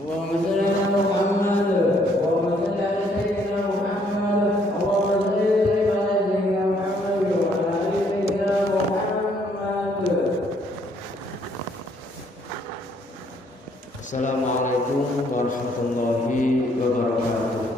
اللهم صل على محمد اللهم صل على سيدنا محمد اللهم صل على سيدنا محمد وعلى آل سيدنا محمد. Assalamualaikum warahmatullahi wabarakatuh.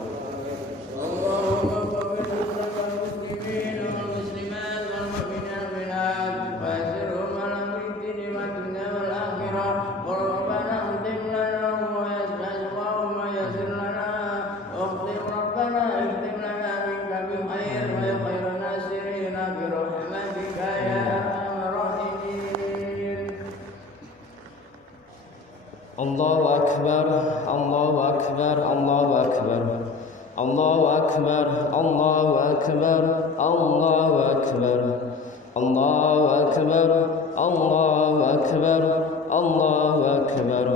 Allahu akbar, Allahu akbar, Allahu akbar, Allahu akbar, Allahu akbar, Allahu akbar, Allahu akbar, Allahu akbar, Allahu akbar,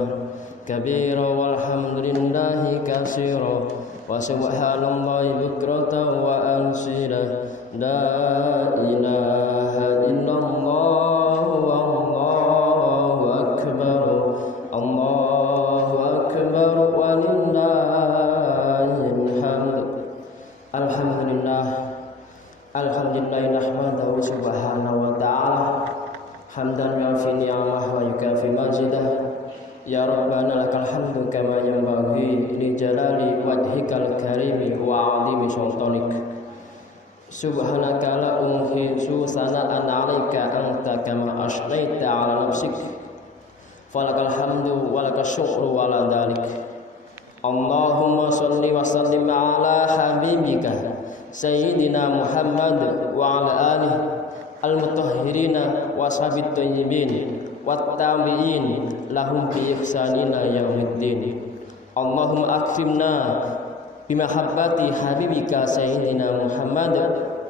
kabira walhamdulillahi katsira wa subhanallahi bukratan wa asila, la ilaha illallah wallahu akbar. Allahu akbar walillahil hamd. Alhamdulillah nahmaduhu subhanahu wa ta'ala hamdan yuafi ni'amah wa yukafi majidah. Ya Rabbana lakal hamdu kama yanbaghi li jalali wajhikal karimi wa 'azimi sultanik. Subhanaka la uhsi sana'an 'alaika anta kama asnaita 'ala nafsik. Falakal hamdu walakal syukru wala dalik. Allahumma salli wa sallim ala habibika Sayyidina Muhammad wa ala alihi al-mutahhirina wa sahabit thayyibin wat tabi'in lahum bi ihsanina yaumiddin. Allahumma akrimna bimahabbati habibika Sayyidina Muhammad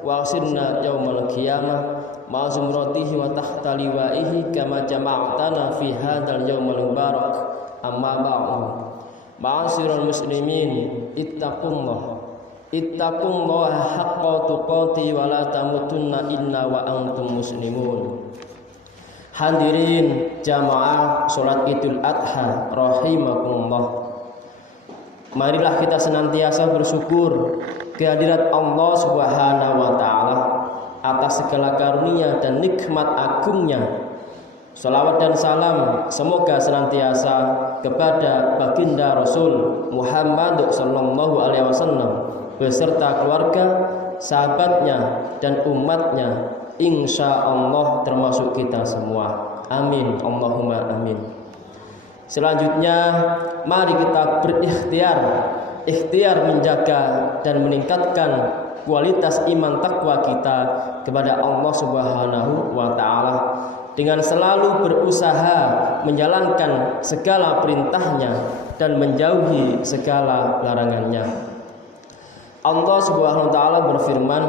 wa asirna yaumal qiyamah ma zumratihi wa tahta liwaihi kama jama'tana fi hadzal yaumil mubarak. Amma ba'du. Ma'asyiral muslimin, ittaqullaha haqqa tuqati wa la tamutunna illa wa antum muslimun. Hadirin jamaah salat Idul Adha rahimakumullah. Marilah kita senantiasa bersyukur kehadirat Allah Subhanahu wa taala atas segala karunia dan nikmat agungnya. Salawat dan salam semoga senantiasa kepada baginda Rasul Muhammad sallallahu alaihi wasallam beserta keluarga, sahabatnya dan umatnya, insya Allah termasuk kita semua. Amin, Allahumma amin. Selanjutnya mari kita ikhtiar menjaga dan meningkatkan kualitas iman takwa kita kepada Allah Subhanahu wa ta'ala dengan selalu berusaha menjalankan segala perintahnya dan menjauhi segala larangannya. Allah Subhanahu wa ta'ala berfirman,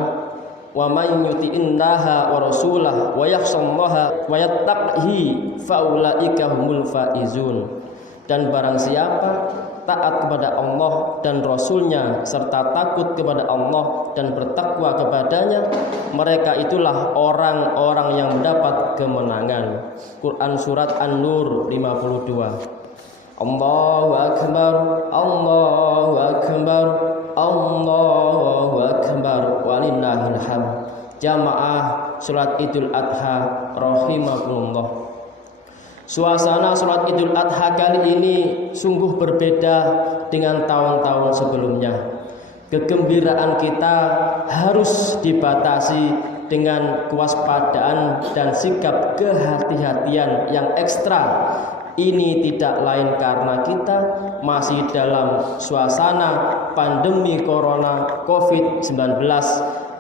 wa may yuti'illaha wa rasulahu wa yakhshallaha wa yattaqihi faulaika humul faizun. Dan barang siapa taat kepada Allah dan Rasulnya serta takut kepada Allah dan bertakwa kepadanya, mereka itulah orang-orang yang mendapat kemenangan. Quran surat An-Nur 52. Allahu akbar, Allahu akbar, Allahu akbar walillahil hamd. Jamaah salat Idul Adha rahimakumullah. Suasana salat Idul Adha kali ini sungguh berbeda dengan tahun-tahun sebelumnya. Kegembiraan kita harus dibatasi dengan kewaspadaan dan sikap kehati-hatian yang ekstra. Ini tidak lain karena kita masih dalam suasana pandemi corona COVID-19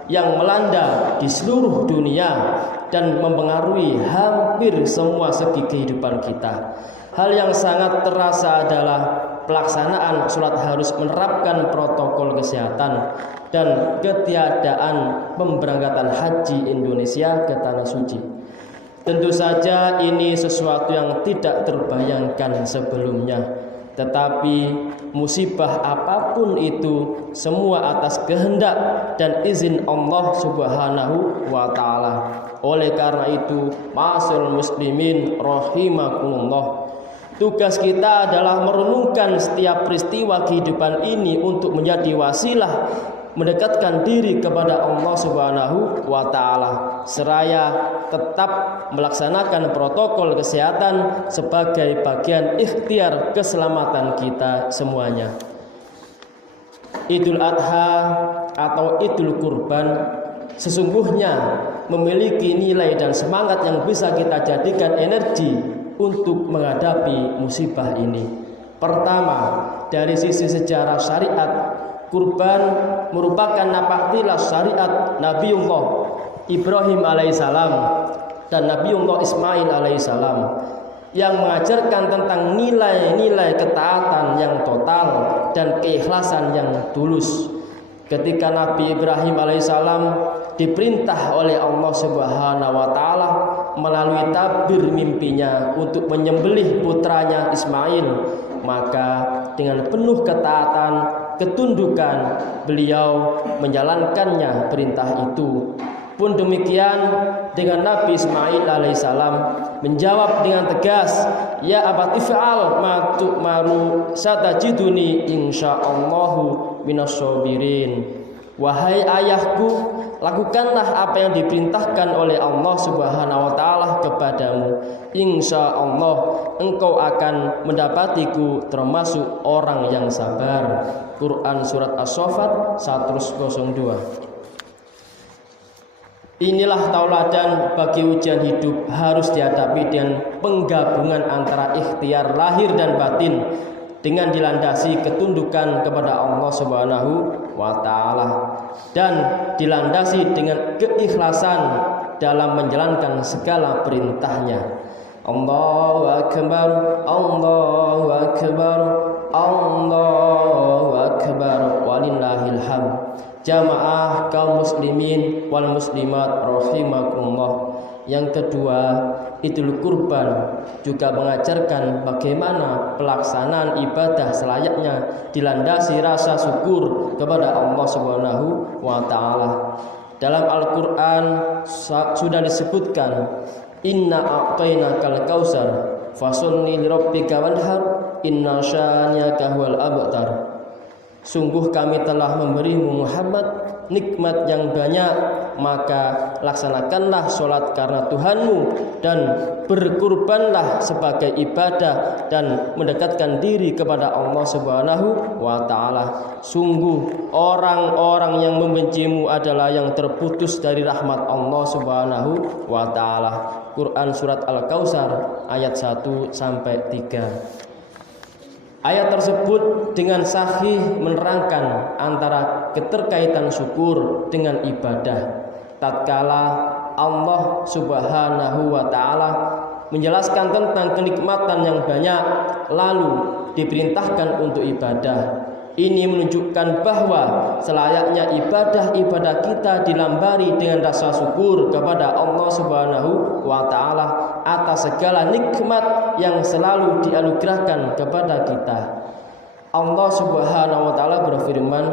yang melanda di seluruh dunia dan mempengaruhi hampir semua segi kehidupan kita. Hal yang sangat terasa adalah pelaksanaan sholat harus menerapkan protokol kesehatan dan ketiadaan pemberangkatan haji Indonesia ke tanah suci. Tentu saja ini sesuatu yang tidak terbayangkan sebelumnya. Tetapi musibah apapun itu semua atas kehendak dan izin Allah Subhanahu wa ta'ala. Oleh karena itu, ma'asyiral muslimin rahimakumullah, Tugas kita adalah merenungkan setiap peristiwa kehidupan ini untuk menjadi wasilah mendekatkan diri kepada Allah Subhanahu wa taala, seraya tetap melaksanakan protokol kesehatan sebagai bagian ikhtiar keselamatan kita semuanya. Idul Adha atau Idul Kurban sesungguhnya memiliki nilai dan semangat yang bisa kita jadikan energi untuk menghadapi musibah ini. Pertama, dari sisi sejarah syariat, kurban merupakan napaktilas syariat Nabiullah Ibrahim alaihissalam dan Nabiullah Ismail alaihissalam yang mengajarkan tentang nilai-nilai ketaatan yang total dan keikhlasan yang tulus. Ketika Nabi Ibrahim alaihissalam diperintah oleh Allah Subhanahu wa taala melalui tabir mimpinya untuk menyembelih putranya Ismail, maka dengan penuh ketaatan, ketundukan beliau menjalankannya perintah itu. Pun demikian dengan Nabi Ismail alaihissalam menjawab dengan tegas, ya abati fa'al ma tu'maru satajiduni insyaallahu minasyabirin. Wahai ayahku, lakukanlah apa yang diperintahkan oleh Allah Subhanahu wa taala kepadamu. Insyaallah engkau akan mendapatiku termasuk orang yang sabar. Quran surat As-Saffat 102. Inilah tauladan bagi ujian hidup harus dihadapi dengan penggabungan antara ikhtiar lahir dan batin dengan dilandasi ketundukan kepada Allah Subhanahu wa taala dan dilandasi dengan keikhlasan dalam menjalankan segala perintahnya. Allahu akbar, Allahu akbar, Allahu akbar, walillahil hamd. Jamaah kaum muslimin wal muslimat rahimakumullah. Yang kedua, Idul Kurban juga mengajarkan bagaimana pelaksanaan ibadah selayaknya dilandasi rasa syukur kepada Allah Subhanahu wa taala. Dalam Al-Qur'an sudah disebutkan, inna a'tainakal kautsar fasalli lirabbika wanhar inna syani'aka huwal abtar. Sungguh kami telah memberimu Muhammad nikmat yang banyak, maka laksanakanlah sholat karena Tuhanmu dan berkurbanlah sebagai ibadah dan mendekatkan diri kepada Allah Subhanahu wa taala. Sungguh orang-orang yang membencimu adalah yang terputus dari rahmat Allah Subhanahu wa taala. Quran surat Al-Kautsar ayat 1 sampai 3. Ayat tersebut dengan sahih menerangkan antara keterkaitan syukur dengan ibadah. Tatkala Allah Subhanahu wa taala menjelaskan tentang kenikmatan yang banyak lalu diperintahkan untuk ibadah. Ini menunjukkan bahwa selayaknya ibadah-ibadah kita dilambari dengan rasa syukur kepada Allah Subhanahu wa taala atas segala nikmat yang selalu dianugerahkan kepada kita. Allah Subhanahu wa taala berfirman,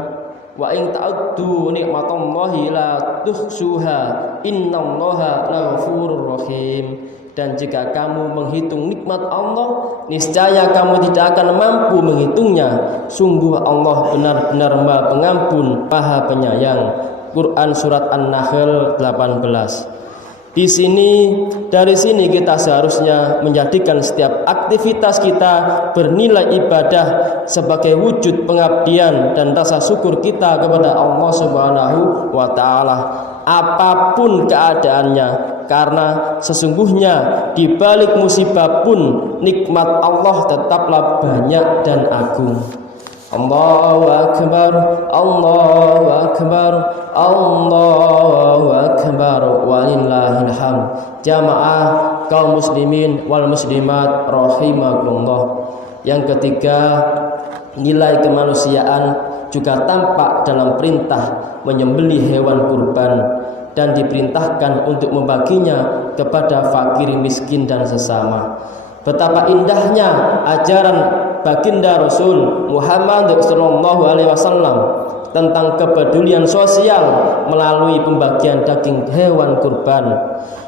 wa in ta'uddu nikmatallahi la tuhsuha innallaha laghafurur rahim. Dan jika kamu menghitung nikmat Allah, niscaya kamu tidak akan mampu menghitungnya. Sungguh Allah benar-benar Maha Pengampun, Maha Penyayang. Quran surat An-Nahl 18. Dari sini kita seharusnya menjadikan setiap aktivitas kita bernilai ibadah sebagai wujud pengabdian dan rasa syukur kita kepada Allah Subhanahu wa taala apapun keadaannya. Karena sesungguhnya di balik musibah pun nikmat Allah tetaplah banyak dan agung. Allahu akbar, Allahu akbar, Allahu akbar, walillahil hamd. Jamaah kaum muslimin wal muslimat rahimakumullah. Yang ketiga, nilai kemanusiaan juga tampak dalam perintah menyembelih hewan kurban dan diperintahkan untuk membaginya kepada fakir, miskin dan sesama. Betapa indahnya ajaran baginda Rasul Muhammad SAW tentang kepedulian sosial melalui pembagian daging hewan kurban.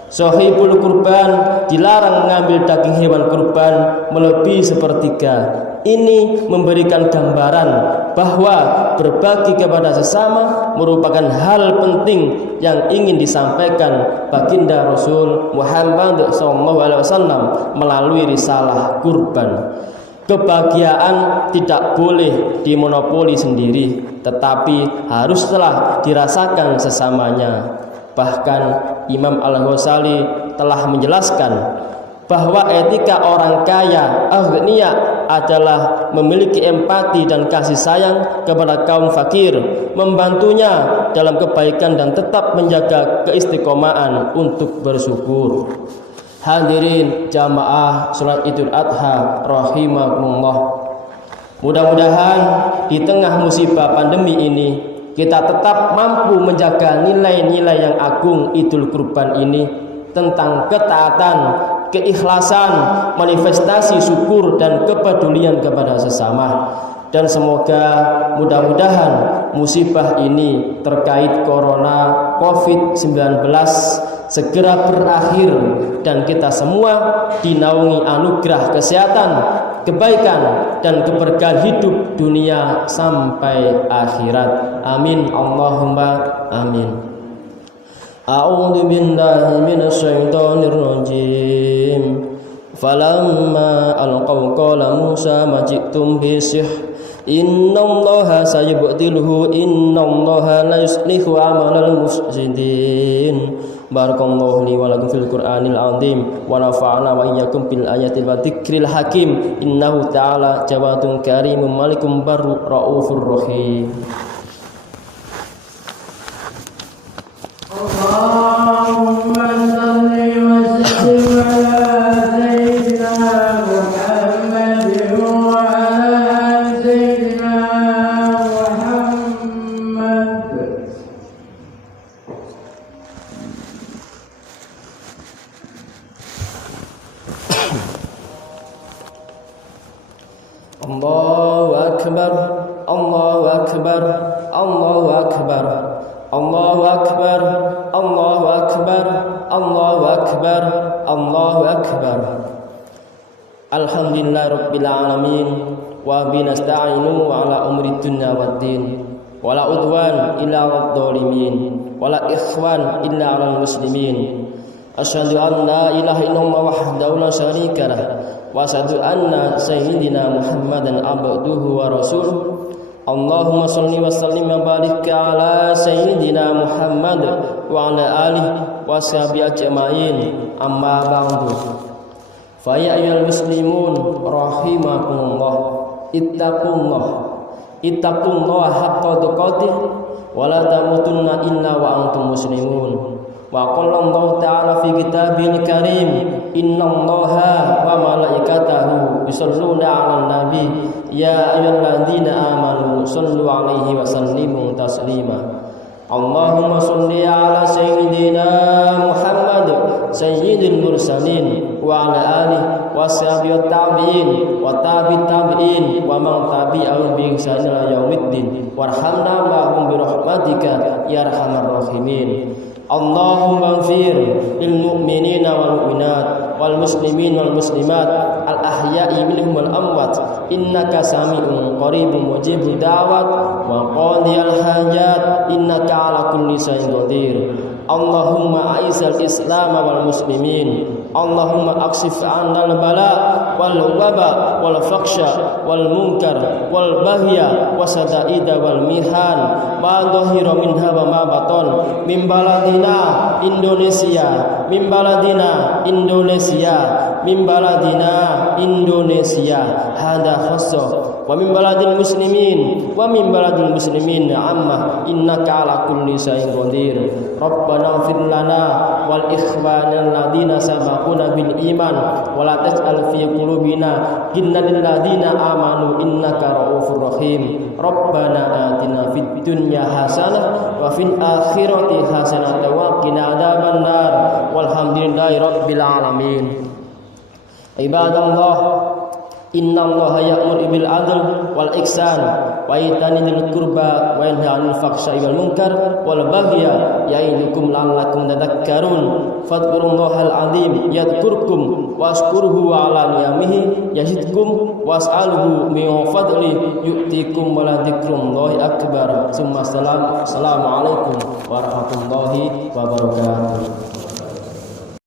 Sahibul kurban dilarang mengambil daging hewan kurban melebihi sepertiga. Ini memberikan gambaran bahwa berbagi kepada sesama merupakan hal penting yang ingin disampaikan baginda Rasul Muhammad SAW melalui risalah kurban. Kebahagiaan tidak boleh dimonopoli sendiri, tetapi haruslah dirasakan sesamanya. Bahkan Imam Al-Ghazali telah menjelaskan bahwa etika orang kaya, aghnia, adalah memiliki empati dan kasih sayang kepada kaum fakir, membantunya dalam kebaikan dan tetap menjaga keistiqomahan untuk bersyukur. Hadirin jamaah salat Idul Adha rahimakumullah. Mudah-mudahan di tengah musibah pandemi ini kita tetap mampu menjaga nilai-nilai yang agung Idul Kurban ini tentang ketaatan, keikhlasan, manifestasi syukur dan kepedulian kepada sesama. Dan semoga mudah-mudahan musibah ini terkait corona COVID-19 segera berakhir dan kita semua dinaungi anugerah kesehatan, kebaikan dan keberkahan hidup dunia sampai akhirat. Amin Allahumma amin. A'udzu billahi minasyaitonir rajim. Falamma alqaw qala Musa ma ji'tum bisihr innallaha sayubtiluhu innallaha la yuslihu amalal mufsidin. Barakallahu li wa lakum fil Qur'anil azim wa nafa'ana wa iyyakum bil ayatil wa dzikril hakim. Innahu ta'ala jawadun karimun malikum barru raufur rahim. Allahumma salli wa sallim ala sayyidina Muhammad wa ala sayyidina Muhammad. Allahu akbar, Allahu akbar, Allahu akbar. Allahu akbar, Allahu akbar, Allahu akbar, Allahu akbar. Alhamdulillah rabbil alamin wa bihi nasta'inu ala umri dunya waddin. Wala udwan illa 'alal zalimin, wala ikhwan illa 'alal muslimin. Asyhadu an la ilaha illallah wahdahu la syarika lah wa asyhadu anna sayyidina Muhammadan abduhu wa rasuluh. Allahumma salli wa sallim wa barik ala sayyidina Muhammad wa ala alihi wa sahbihi ajma'in. Amma ba'du. Fa ya ayyuhal muslimun rahimakumullah, ittaqullaha haqqa tuqatih wa la tamutunna illa wa antum muslimun. Wa qala Allah ta'ala fi kitabil karim innallaha wa malaikatahu yusholluna 'alan nabi ya ayyuhalladzina amanu shollu 'alaihi wa sallimu taslima. Allahumma sholli 'ala sayyidina Muhammad sayyidil mursalin wa 'ala alihi wa sahbihi tabi'in wa tabi'in wa man tabi'ahum bi ihsan ila yaumiddin warhamna ma'hum bi rahmatika ya arhamar rahimin. Allahumma ighfir lil mu'minina wal mu'minat wal muslimin wal muslimat al ahya'i minhum wal amwat innaka sami'un qaribun mujibud da'wat wa qadiyal hajat innaka ala kulli syai'in qadir. Allahumma a'izal islam wal muslimin, Allahumma aksif 'anna al bala wal waba wal fakhsha wal munkar wal bahya wasadaida wal mihan ma dhahira minha wa ma batan min baladina Indonesia, min baladina Indonesia, min baladina Indonesia hada khassa wa min baladil muslimin wa min baladil muslimin amma innaka ala kulli syai'in qadir. Rabbana ighfir lana wal ikhwanil ladzina sabaquna bil iman wa la taj'al fi qulubina ghillan lil ladzina amanu innaka raufur rahim. Rabbana atina fid dunya hasanah wa fil akhirati hasanah wa qina adzabannar walhamdulillahi rabbil alamin. Ibadallah, Innallaha ya'muru bil 'adli wal ihsan wa ita'i dzil qurba wa yanha 'anil fahsya'i wal munkar wal baghi ya'idukum la'allakum tadhakkarun. Fadhkurullahal 'azim yadhkurkum washkuruhu 'ala ni'amihi yazidkum was'aluhu min fadli yu'tikum wa la dzikrullahi akbar. Assalamualaikum warahmatullahi wabarakatuh.